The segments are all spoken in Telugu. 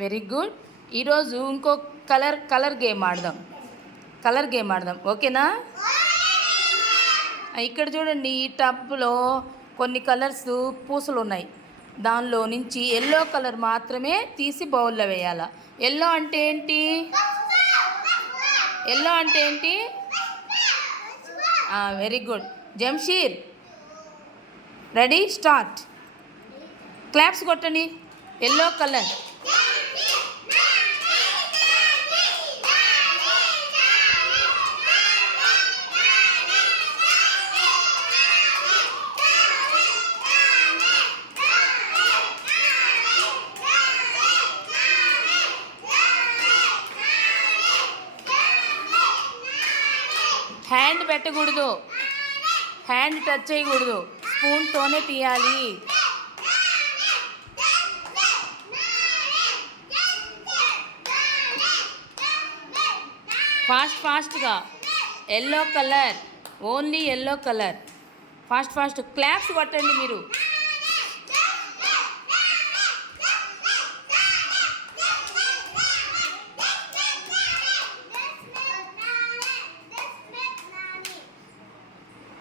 Very good. ఈరోజు ఇంకో కలర్ గేమ్ ఆడదాం. ఓకేనా? ఇక్కడ చూడండి, ఈ టబ్లో కొన్ని కలర్స్ పూసలు ఉన్నాయి. దానిలో నుంచి ఎల్లో కలర్ మాత్రమే తీసి బౌల్లో వేయాలి. ఎల్లో అంటే ఏంటి? Very good. Jamsheer, ready, start. Claps కొట్టండి. Yellow colour. హ్యాండ్ పెట్టకూడదు, హ్యాండ్ టచ్ చేయకూడదు, స్పూన్తోనే తీయాలి. ఫాస్ట్గా. Yellow colour, only yellow colour. Fast claps కొట్టండి మీరు.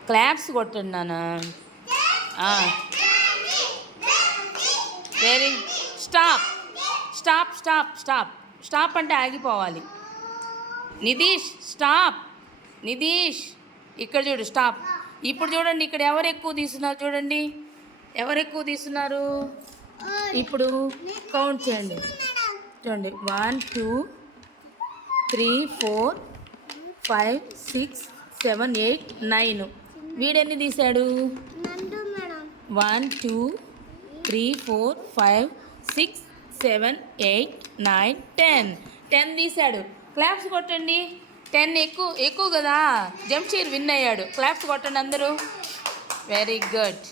క్లాప్స్ కొట్టండి నాన్న. వెరీ. స్టాప్ అంటే ఆగిపోవాలి. నితీష్, స్టాప్. నితీష్, ఇక్కడ చూడు, స్టాప్. ఇప్పుడు చూడండి, ఇక్కడ ఎవరు ఎక్కువ తీస్తున్నారు? ఇప్పుడు కౌంట్ చేయండి. చూడండి, 1 2 3 4 5 6 7 8 9. వీడెన్ని తీశాడు? 1 2 3 4 5 6 7 8 9 10 తీశాడు. క్లాప్స్ కొట్టండి. 10 ఎక్కువ కదా. జంషీర్ విన్ అయ్యాడు. క్లాప్స్ కొట్టండి అందరూ. Very good.